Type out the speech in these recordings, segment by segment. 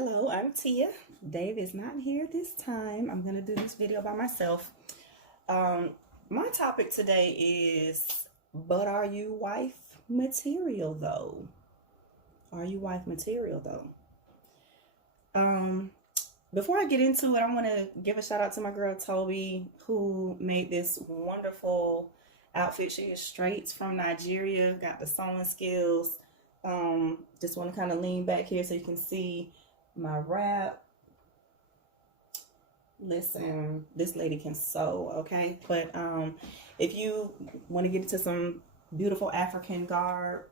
Hello, I'm Tia. Dave is not here this time. I'm going to do this video by myself. My topic today is, but are you wife material though? Are you wife material though? Before I get into it, I want to give a shout out to my girl Toby, who made this wonderful outfit. She is straight from Nigeria, got the sewing skills. Just want to kind of lean back here so you can see my wrap. Listen, this lady can sew, okay? But if you want to get into some beautiful African garb,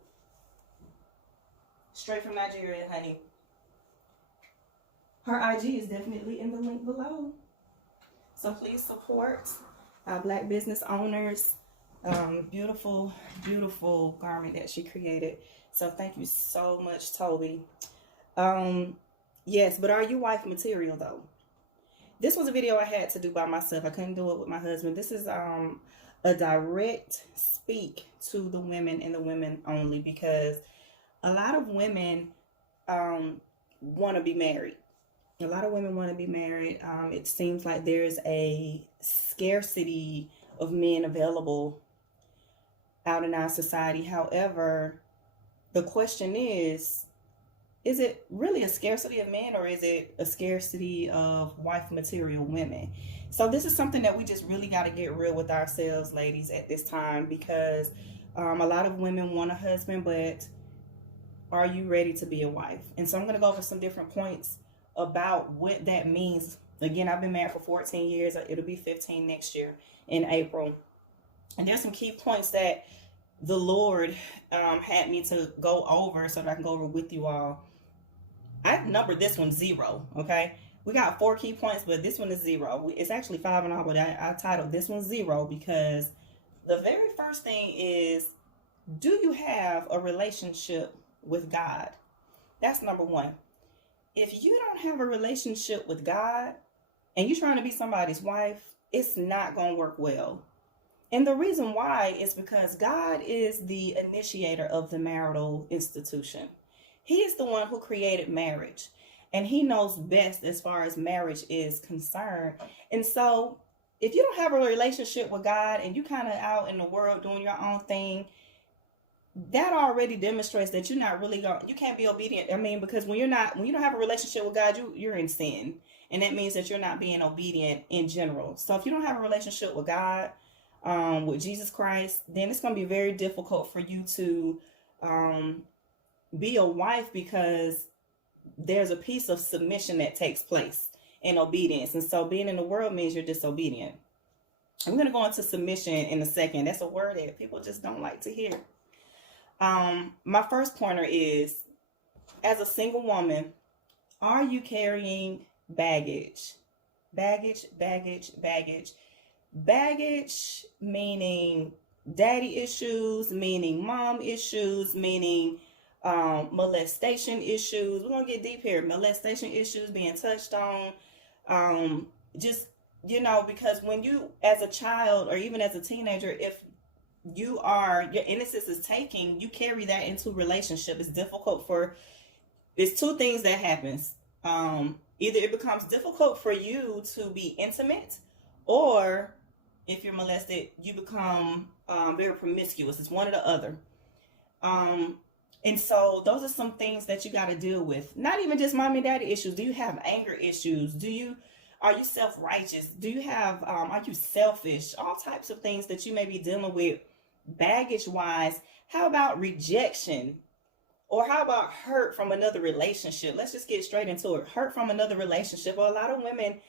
straight from Nigeria, honey, her IG is definitely in the link below. So please support Black business owners. Beautiful, beautiful garment that she created. So thank you so much, Toby. Yes, but are you wife material though? This was a video I had to do by myself. I couldn't do it with my husband. This is a direct speak to the women and the women only, because a lot of women want to be married. A lot of women want to be married. It seems like there's a scarcity of men available out in our society. However, the question is it really a scarcity of men, or is it a scarcity of wife material women? So this is something that we just really got to get real with ourselves, ladies, at this time, because a lot of women want a husband, but are you ready to be a wife? And so I'm going to go over some different points about what that means. Again, I've been married for 14 years. It'll be 15 next year in April. And there's some key points that the Lord had me to go over so that I can go over with you all. I numbered this one 0, okay? We got 4 key points, but this one is 0. It's actually 5 and all, but I titled this one 0 because the very first thing is, do you have a relationship with God? That's number 1. If you don't have a relationship with God and you're trying to be somebody's wife, it's not going to work well. And the reason why is because God is the initiator of the marital institution. He is the one who created marriage, and he knows best as far as marriage is concerned. And so if you don't have a relationship with God and you kind of out in the world doing your own thing, that already demonstrates that you're not really you can't be obedient. I mean, because when you don't have a relationship with God, you're in sin. And that means that you're not being obedient in general. So if you don't have a relationship with God, with Jesus Christ, then it's going to be very difficult for you to be a wife, because there's a piece of submission that takes place in obedience. And so being in the world means you're disobedient. I'm going to go into submission in a second. That's a word that people just don't like to hear. My first pointer is, as a single woman, are you carrying baggage? Baggage, baggage, baggage. Baggage meaning daddy issues, meaning mom issues, meaning molestation issues. We're going to get deep here. Molestation issues, being touched on. Just, because when you, as a child or even as a teenager, if your innocence is taken, you carry that into relationship. It's difficult it's 2 things that happens. Either it becomes difficult for you to be intimate, or if you're molested, you become very promiscuous. It's one or the other. And so those are some things that you got to deal with. Not even just mommy and daddy issues. Do you have anger issues? Are you self-righteous? Do you have, are you selfish? All types of things that you may be dealing with baggage-wise. How about rejection? Or how about hurt from another relationship? Let's just get straight into it. Hurt from another relationship. Well, a lot of women,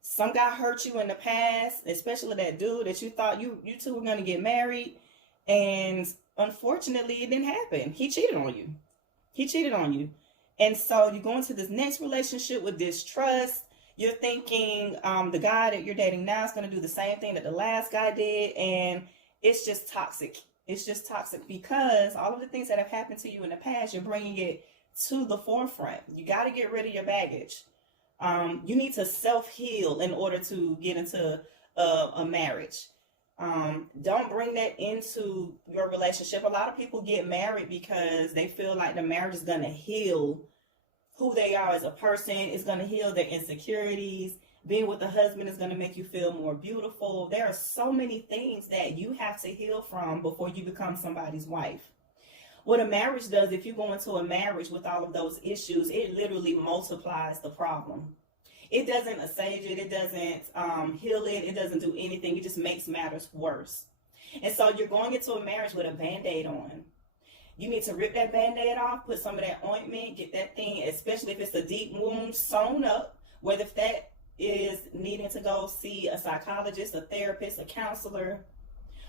some guy hurt you in the past, especially that dude that you thought you two were going to get married. And unfortunately, it didn't happen. He cheated on you. And so you go into this next relationship with distrust. You're thinking the guy that you're dating now is going to do the same thing that the last guy did. And it's just toxic. It's just toxic because all of the things that have happened to you in the past, you're bringing it to the forefront. You got to get rid of your baggage. You need to self-heal in order to get into a marriage. Don't bring that into your relationship. A lot of people get married because they feel like the marriage is going to heal who they are as a person. It's going to heal their insecurities. Being with the husband is going to make you feel more beautiful. There are so many things that you have to heal from before you become somebody's wife. What a marriage does, if you go into a marriage with all of those issues, it literally multiplies the problem. It doesn't assuage it. It doesn't heal it. It doesn't do anything. It just makes matters worse. And so you're going into a marriage with a Band-Aid on. You need to rip that Band-Aid off, put some of that ointment, get that thing, especially if it's a deep wound, sewn up, whether if that is needing to go see a psychologist, a therapist, a counselor,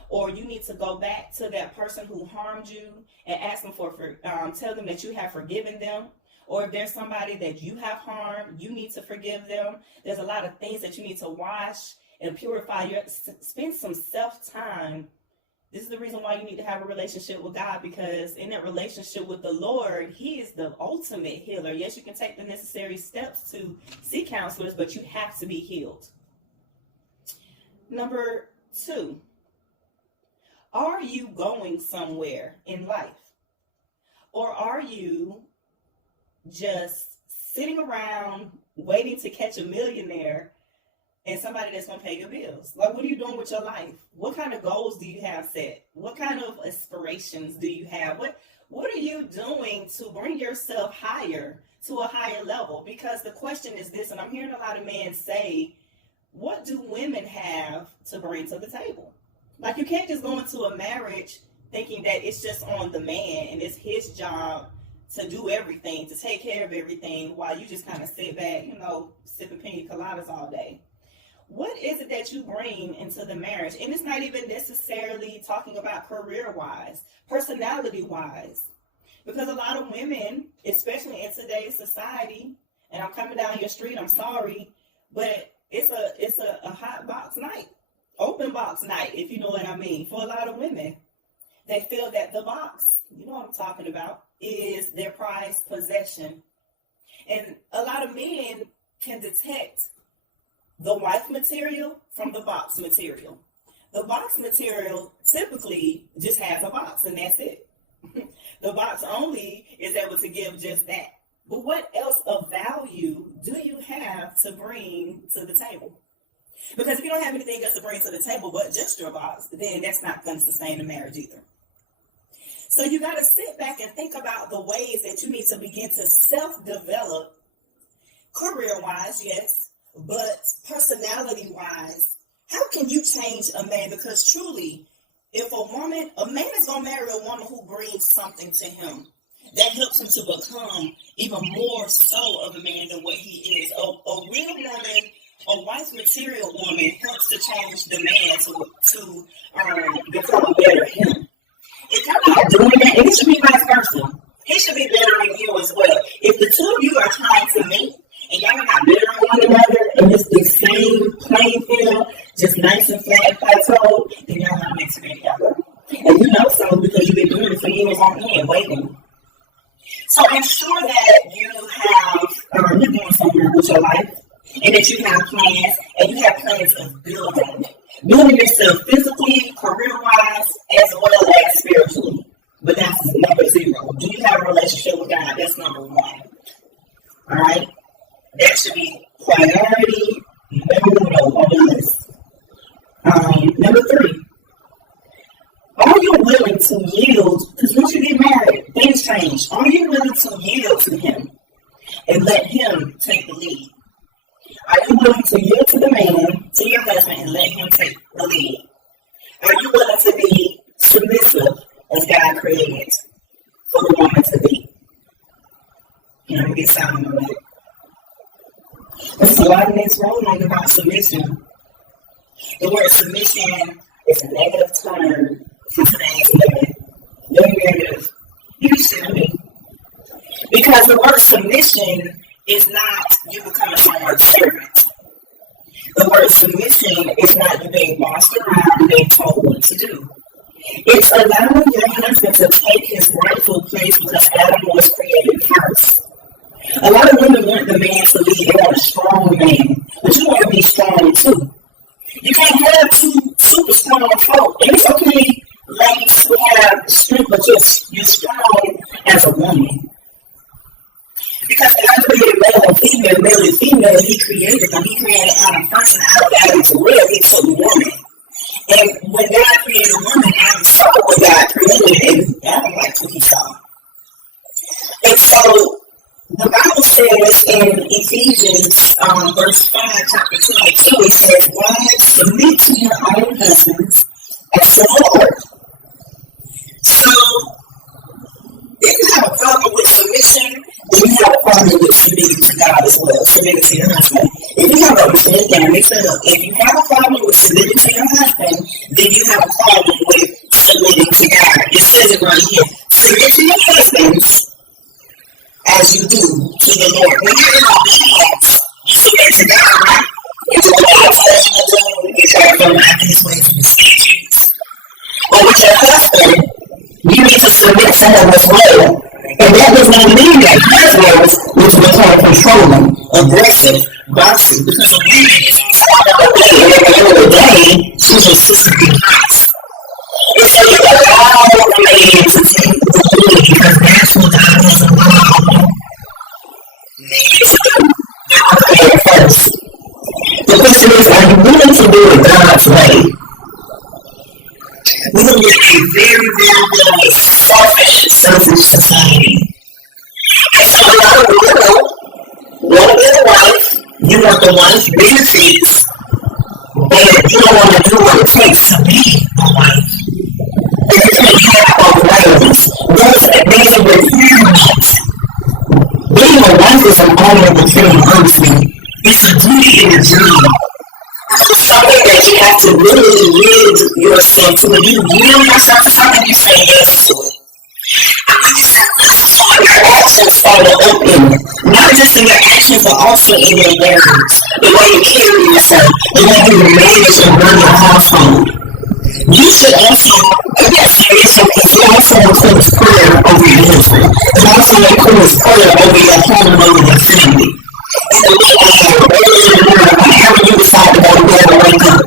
or you need to go back to that person who harmed you and ask them tell them that you have forgiven them. Or if there's somebody that you have harmed, you need to forgive them. There's a lot of things that you need to wash and purify. Spend some self-time. This is the reason why you need to have a relationship with God, because in that relationship with the Lord, He is the ultimate healer. Yes, you can take the necessary steps to see counselors, but you have to be healed. Number 2, are you going somewhere in life? Or are you just sitting around waiting to catch a millionaire and somebody that's going to pay your bills? Like, what are you doing with your life? What kind of goals do you have set? What kind of aspirations do you have? What are you doing to bring yourself higher, to a higher level? Because the question is this, and I'm hearing a lot of men say, what do women have to bring to the table? Like, you can't just go into a marriage thinking that it's just on the man and it's his job to do everything, to take care of everything, while you just kind of sit back, sipping pina coladas all day. What is it that you bring into the marriage? And it's not even necessarily talking about career-wise, personality-wise. Because a lot of women, especially in today's society, and I'm coming down your street, I'm sorry, but it's a hot box night, open box night, if you know what I mean, for a lot of women. They feel that the box, you know what I'm talking about, is their prized possession. And a lot of men can detect the wife material from the box material. The box material typically just has a box and that's it. The box only is able to give just that. But what else of value do you have to bring to the table? Because if you don't have anything else to bring to the table but just your box, then that's not going to sustain the marriage either. So you got to sit back and think about the ways that you need to begin to self-develop, career-wise, yes, but personality-wise. How can you change a man? Because truly, if a man is going to marry a woman who brings something to him that helps him to become even more so of a man than what he is. A real woman, a wife material woman, helps to change the man to become a better him. If you're not doing that, and it should be vice versa, he should be bettering you as well. If the two of you are trying to meet, and y'all are not bettering one another, and it's the same playing field, just nice and flat plateau, then y'all not meant to be together. And you know so because you've been doing it for years on end, waiting. So ensure that you have, you're doing somewhere with your life, and that you have plans, and you have plans of building yourself physically, career-wise, as well as spiritually. But that's number 0. Do you have a relationship with God? That's number 1. All right? That should be priority number 1 on the list. Number 3. Are you willing to yield? Because once you get married, things change. Are you willing to yield to him and let him take the lead? Are you willing to yield to the man, to your husband, and let him take the lead? Are you willing to be submissive as God created for the woman to be? And I'm going to get silent on that. There's a lot of things wrong about submission. The word submission is a negative term for today's living. Very negative. You shouldn't be. Because the word submission is not you becoming someone's servant. The word submission is not you being bossed around and being told what to do. It's allowing your husband to take his rightful place because Adam was created first. A lot of women want the man to lead. They want a strong man. But you want to be strong too. You can't have two super strong folk. And it's okay, ladies, to have strength, but you're strong as a woman. Because God created male and female, he created them. He created Adam first, and out of Adam to live, he took the woman. And when God created a woman, Adam saw what God created, and Adam liked what he saw. And so the Bible says in Ephesians verse 5, chapter 22, it says, wives, submit to your own husbands as the Lord. So, if you have a problem with submission, then you have a problem with submitting to God as well, submitting to your husband. If you have if you have a problem with submitting to your husband, then you have a problem with submitting to God. It says it right here. Submit to your husbands as you do to the Lord. When you're in obedience, you submit to God, right? It's what God tells you to do. You try to go after his ways and his statutes. But with your husband, you need to submit to him as well. And that does not mean that husbands will become controlling, aggressive, bossy, because a woman is and at the end of the day, she's your sister in Christ. And so you allow a man to take the lead because that's what God has allowed men to do. God first. The question is, are you willing to do it God's way? We live in a very, very selfish society. And so a lot of people want to be the wife, you want the wife's benefits, but you don't want to do what it takes to be a wife. And you can't have both ways. Those are requirements. Being a wife is an honorable thing, honestly. It's a duty and a job. It's something that you have to really yield yourself to. When you yield yourself to something, you say yes to it. And when you say yes to it, your actions follow up in it. Not just in your actions, but also in your words. The way you carry yourself, the way you manage and run your household. You should also, you also include prayer over your husband. You also include prayer over your home and over your family. And the early in the morning, whenever you decide to go to bed or wake up.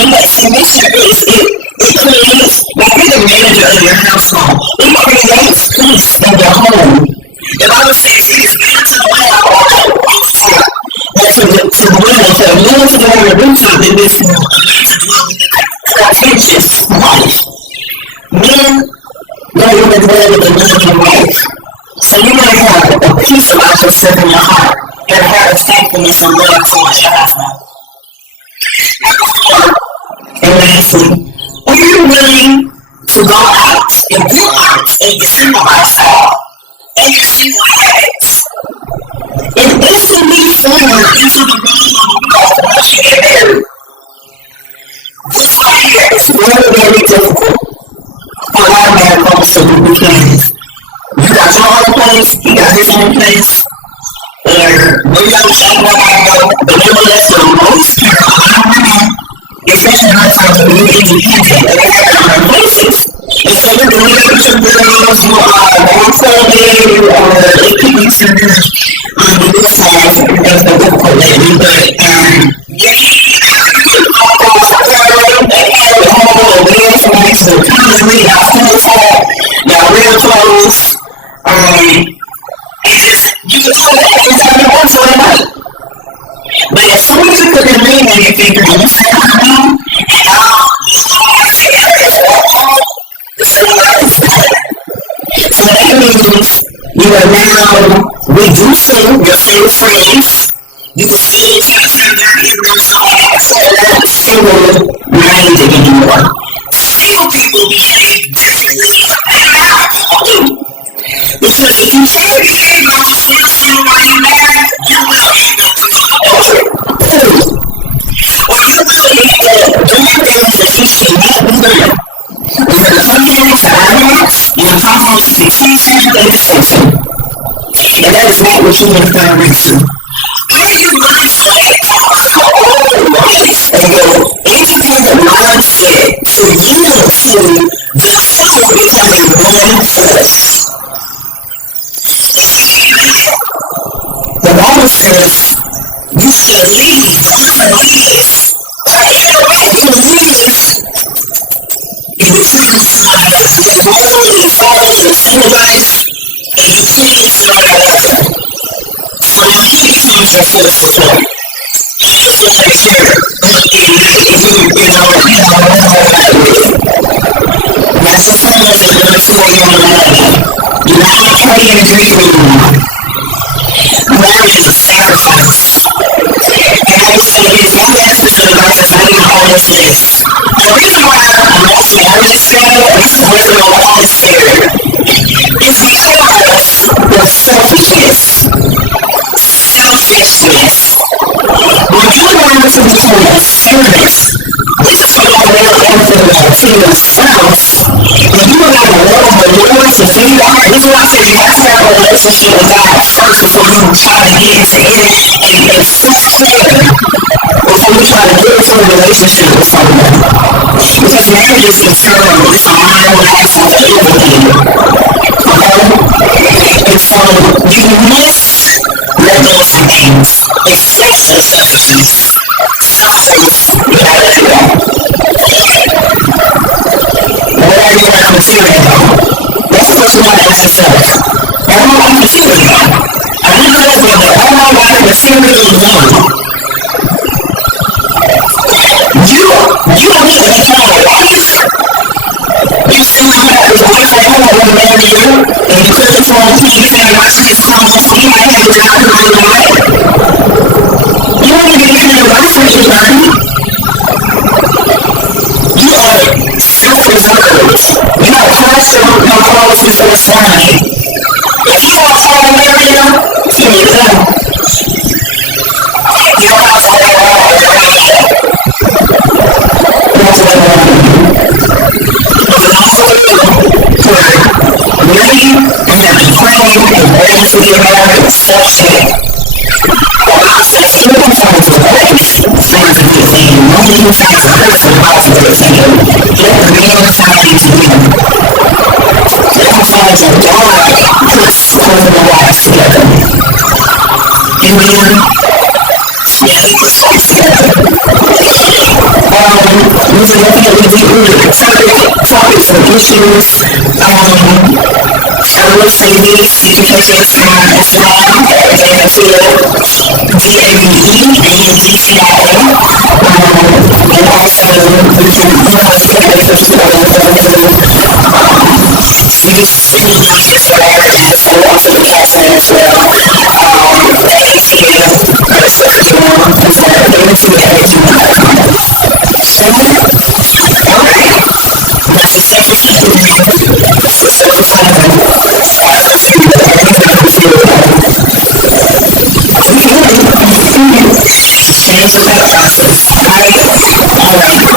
And that submission is, it creates, when you're the manager of your household, it creates peace in your home. The Bible says it is better to the man on the rooftop than to the women, for a man to go on the rooftop than this for a man to dwell with a contentious wife. Men don't even dwell with a loving wife. So you might have a peace about yourself in your heart. Your heart of thankfulness and love towards your husband. And lastly, are you willing to go out and do out in your single lifestyle and your single habits? And instantly forward into the role of a wife once you get married. This right here is very, very difficult for a lot of married couples to do because you got your own place, he got his own place. Or maybe I'm saying what I know, but nevertheless, for the most part, a lot of women, especially in our time, are really independent and they have their own places. And so you're doing it with your girls, you are more clothing, or if people used to do the new size, that's been difficult lately, but yeah, you all go out there, they have the home, and we have some nice little cosmetic, y'all full tap, y'all real clothes, and just, you can do that anytime you want to at night. But as soon as you put that ring on your finger and you say, and all together as one, the same life is better. So that means you are now reducing your single friends. You can see each other now is not so bad. So you're not single-minded anymore. Single people behave differently than married people do. Because if you can't behave on the spiritual while you're married, you will end up with adultery. Or you will end up doing things that you should not be doing. Because some parents are adults, and some folks is attention and attention. And that is not what you want to find into. Are you going to let go of your own rights and your independent mindset to yield to the two becoming one flesh? The Bible says you should leave. The word leave. You leave in return to your morally following the single life and you cleave to another. So you leave comes your full support. Just like you're up in night, if that's your phone at 1, 2 a.m. in the morning. Do not pray in the green room. Marriage is a sacrifice. And I will say this, my message to the girls is really on this list. The reason why I'm mostly on this spirit, this is really on this spirit, is because of selfishness. Selfishness. When you learn to become a servant, this is for your work to yourself. When you learn to love the Lord to figure out, this is why I say you have to have a relationship with God first before you try to get into it and self-care before you try to get into a relationship with someone. Because marriage is eternal. It's a long-lasting for everything. Okay? And so you must let go of some things, especially selfishness. Self-service, you gotta let it go. What are you like material though? That's the question you gotta ask yourself. Am I like material? I'm not husband, but am I like material one? You don't need to become a wife. You still have a wife at home when you marry you, and you cook for him, you say watch his clothes, he might have a job in the night. You don't need to become a wife when you're done. You are self-preserved. You have passion and quality for this woman. If you don't try to marry her, then you're done. You don't have to wear all of your makeup. That's what I want to do. But also, for women who have been praying and ready to get married, self-check. If you're looking for a wife, find a good thing. Only who finds a person finds a good thing. Let the man find you. Let him find you. God puts husband and wife together. Amen. Yeah, he puts them together. We're definitely deep topics and issues. I will say this, you can catch us on Instagram at DAVE, and also you can contact us Swedish Languages for Americans, and also the cast as well. ATL, so, alright, that's a separate change the process. Alright.